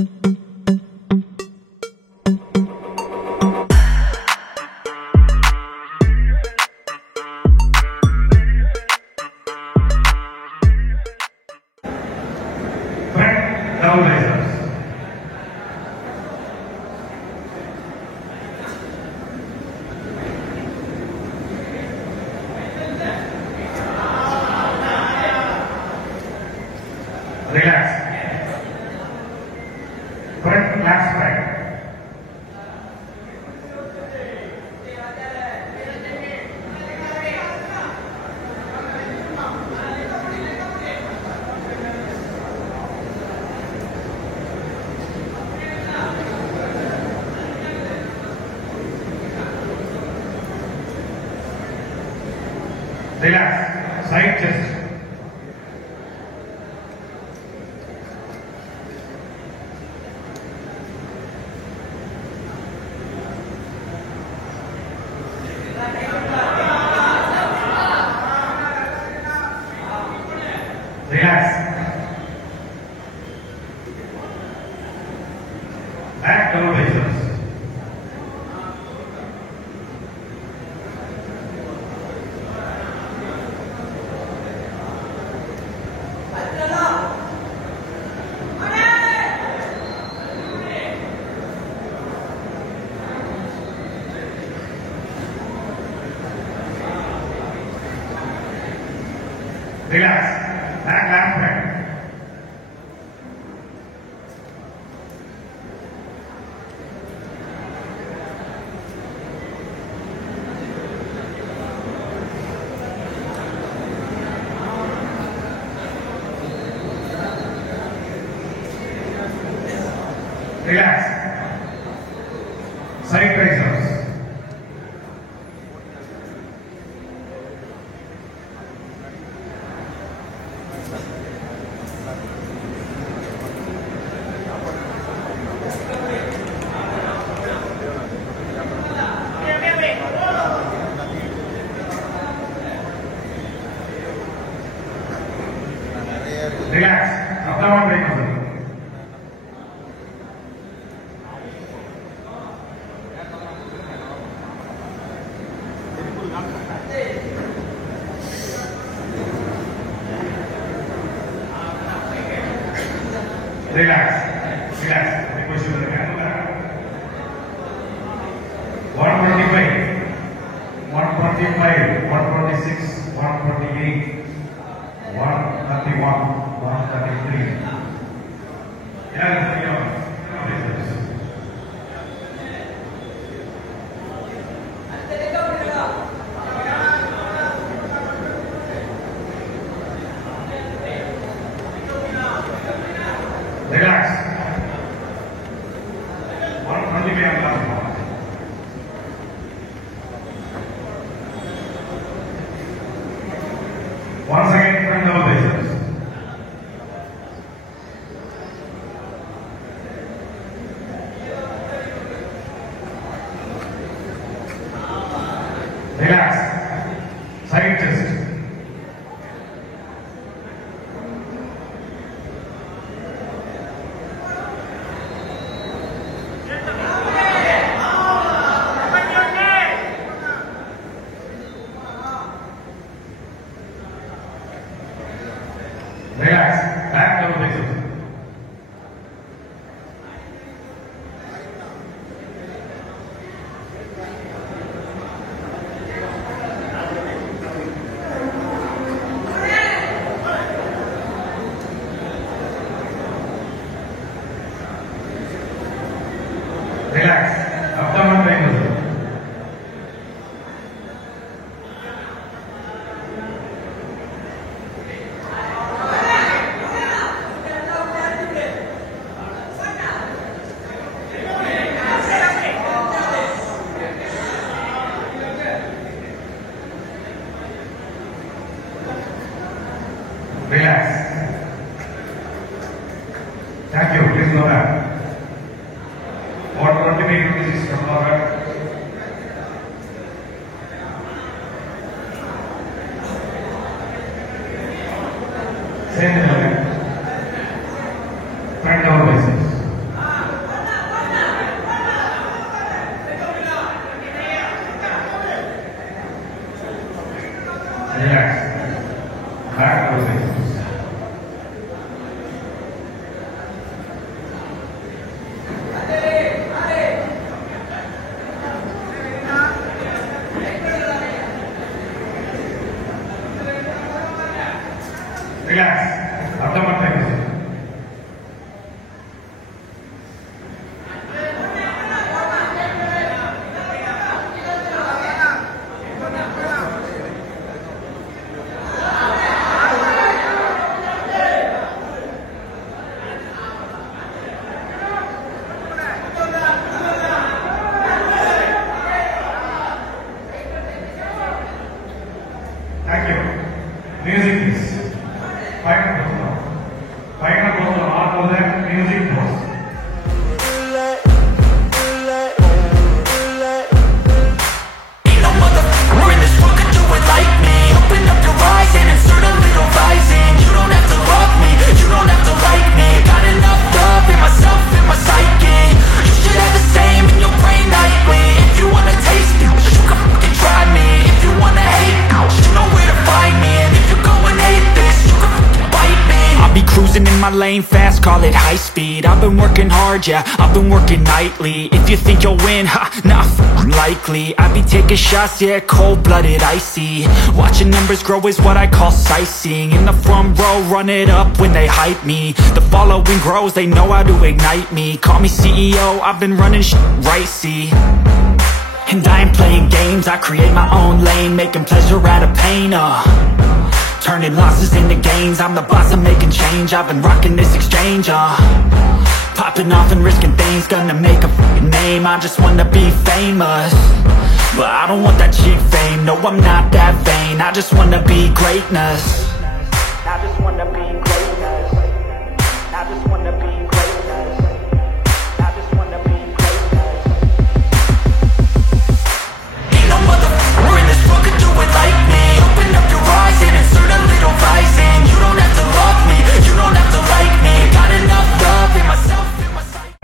Down risers. Relax. Front last right. Relax. Side chest. Relax. Back down risers. Relax. Back last right. Relax. Side risers. Relax. Up down risers. Relax. Relax. Position the camera. 125, 126, 128, 131, 133. Yeah, relax. 125 once again, front double risers. Relax. Side chest. Relax. Back double risers. Relax. Up down triangle. Relax. Thank you. Please go back. What 20 minutes from our same front down risers. my lane fast, call it high speed. I've been working hard, yeah, I've been working nightly. If you think you'll win, ha, not likely. I be taking shots, yeah, cold-blooded, icy. Watching numbers grow is what I call sightseeing. In the front row, run it up when they hype me. The following grows, they know how to ignite me. Call me CEO, I've been running right, see. And I ain't playing games, I create my own lane, making pleasure out of pain, turning losses into gains. I'm the boss, I'm making change. I've been rocking this exchange, popping off and risking things. Gonna make a f***ing name. I just wanna be famous, but I don't want that cheap fame. No, I'm not that vain. I just wanna be greatness. I just wanna be greatness. I just wanna be greatness. I just wanna be greatness. Ain't no motherfucker in this world could do it like me. Open up your eyes and insert a little rising. You don't have to love me, you don't have to like me. Got enough love in myself, in my sight.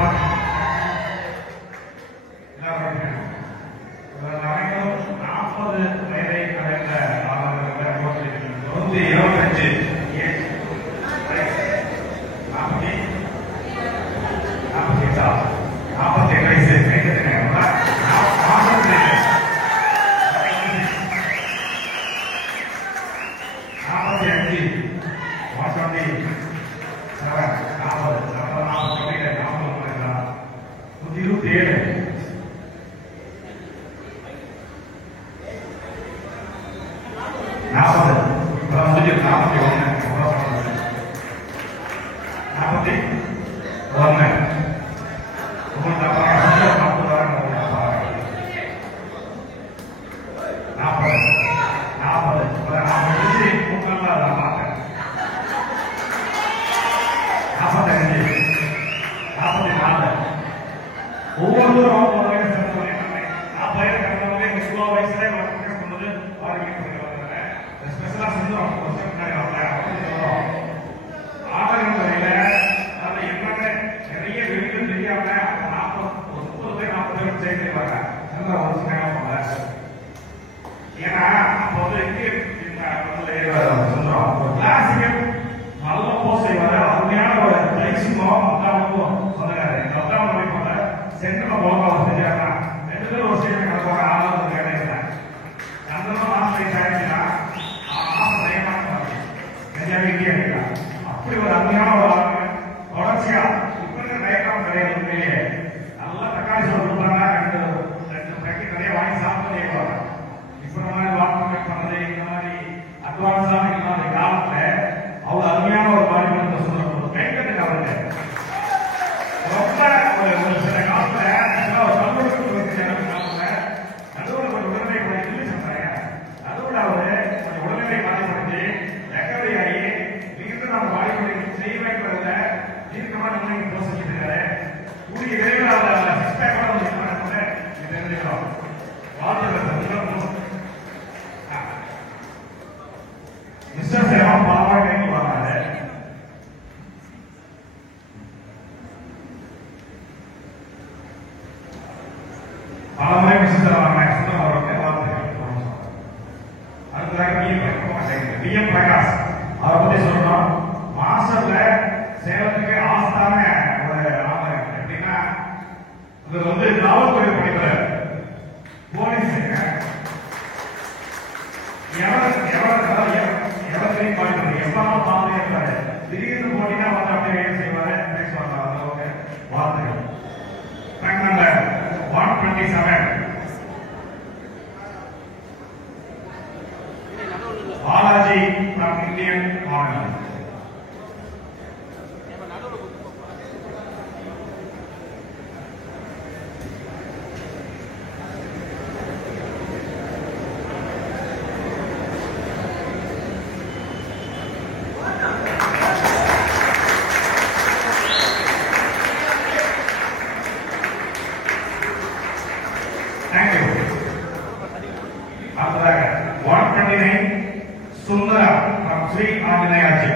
After that, 129, Sundara from Sri Anjaneya Ji.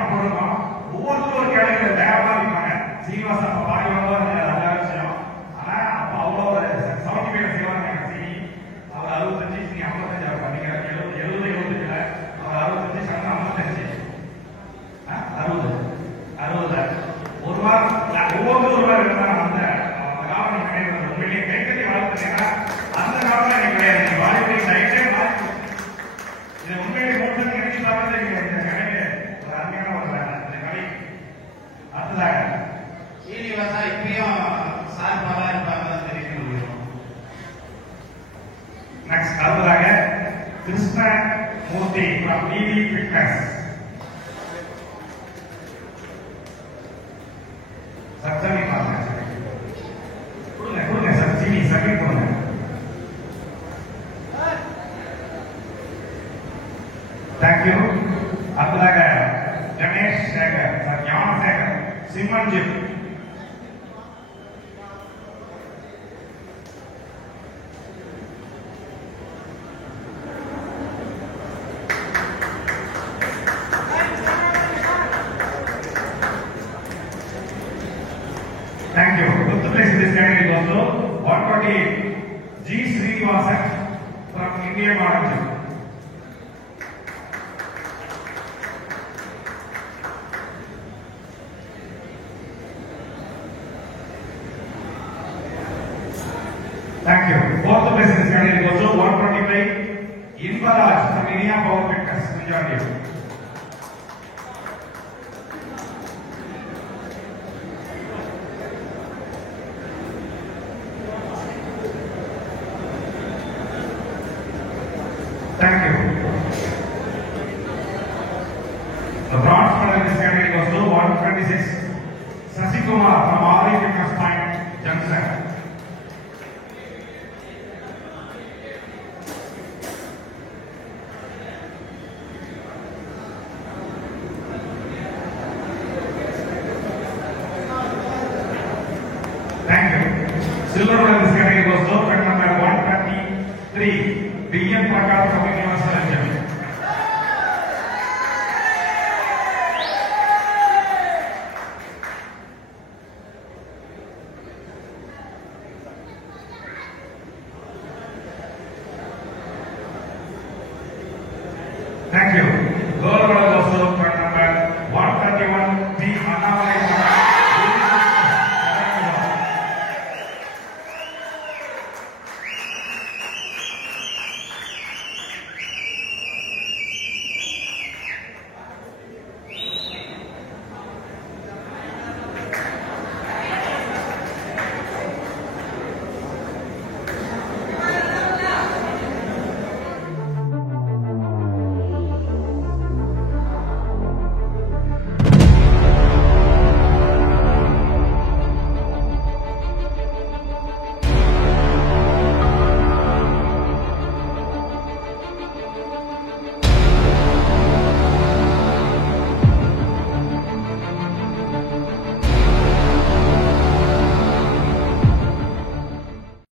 Amount போடுறோம். ஒவ்வொருத்தரும் ஒரு category வேகமா இருப்பாங்க. சீனிவாசன் அப்ப பாடி வாங்குவார், நல்ல விஷயம். ஆனா அப்ப அவ்வளோ ஒரு 75 செய்வாங்க சீனி. அவர் 65, சீனி 55 பண்ணீங்க. 70 75 அவர் 65, சங்கம் 55. 60 ஒரு வாரம் ஒவ்வொரு ஒரு வாரம் இருந்தாங்க. அந்த காலம் கிடையாது. உண்மையிலேயே கைத்தறி வாழ்த்துனா அந்த காலம் எனக்கு கிடையாது. வாழ்க்கை சைட்டே மாறி இதை உண்மையிலே மூட்டை நினைச்சு பார்த்தது இந்த கடையில ஒரு அருமையான ஒரு இந்த கடை. அடுத்ததாக சீனிவாசா இப்பயும் சார்பாக இருப்பாங்க தெரிவிக்க முடியும். நெக்ஸ்ட் அடுத்ததாக கிருஷ்ணமூர்த்தி from BB Fitness. சப்தமி பாருங்க. கொடுங்க சார் சீனி சப்மிட் பண்ணுங்க. தேங்க்யூ. அடுத்ததாக கணேஷ் சேகர் சார், ஞான Sekar, சிம்மன்ஜித். Thank you. Fifth place in this category goes to 120 G. Srinivasan from Indian Model Gym. Thank you. Fourth place in this category goes to 125 Inbaraj from India Power Fitness. Enjoy you. Thank you. The bronze medal in this category goes to 126 Sasikumar from Ari Fitness Point, Junction. Thank you. Silver medal in this category goes to